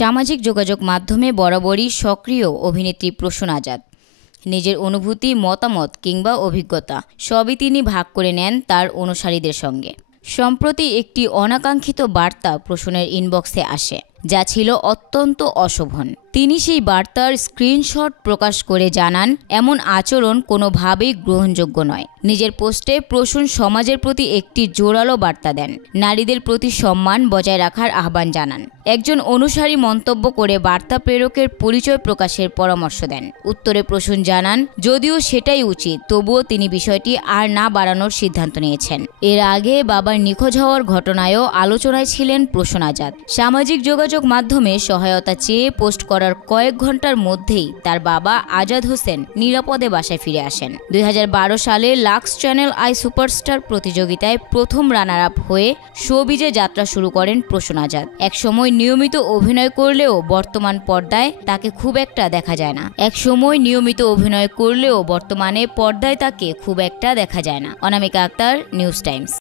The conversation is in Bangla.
সামাজিক যোগাযোগ মাধ্যমে বরাবরই সক্রিয় অভিনেত্রী প্রসূন আজাদ। নিজের অনুভূতি, মতামত কিংবা অভিজ্ঞতা সবই তিনি ভাগ করে নেন তার অনুসারীদের সঙ্গে। সম্প্রতি একটি অনাকাঙ্ক্ষিত বার্তা প্রসূনের ইনবক্সে আসে, যা ছিল অত্যন্ত অশোভন। তিনি সেই বার্তার স্ক্রিনশট প্রকাশ করে জানান, এমন আচরণ কোনোভাবেই গ্রহণযোগ্য নয়। নিজের পোস্টে প্রসূন সমাজের প্রতি একটি জোরালো বার্তা দেন, নারীদের প্রতি সম্মান বজায় রাখার আহ্বান জানান। একজন অনুসারী মন্তব্য করে বার্তা প্রেরকের পরিচয় প্রকাশের পরামর্শ দেন। উত্তরে প্রসূন জানান, যদিও সেটাই উচিত, তবুও তিনি বিষয়টি আর না বাড়ানোর সিদ্ধান্ত নিয়েছেন। এর আগে বাবার নিখোঁজ হওয়ার ঘটনায়ও আলোচনায় ছিলেন প্রসূন আজাদ। সামাজিক যোগাযোগ মাধ্যমে সহায়তা চেয়ে পোস্ট করার কয়েক ঘন্টার মধ্যেই তার বাবা আজাদ হোসেন নিরাপদে বাসায় ফিরে আসেন। 2012 সালে লাক্স চ্যানেল আই সুপারস্টার প্রতিযোগিতায় প্রথম রানার আপ হয়ে শোবিজে যাত্রা শুরু করেন প্রসূন আজাদ। একসময় নিয়মিত অভিনয় করলেও বর্তমানে পর্দায় তাকে খুব একটা দেখা যায় না। অনামিকা আক্তার, নিউজ টাইমস।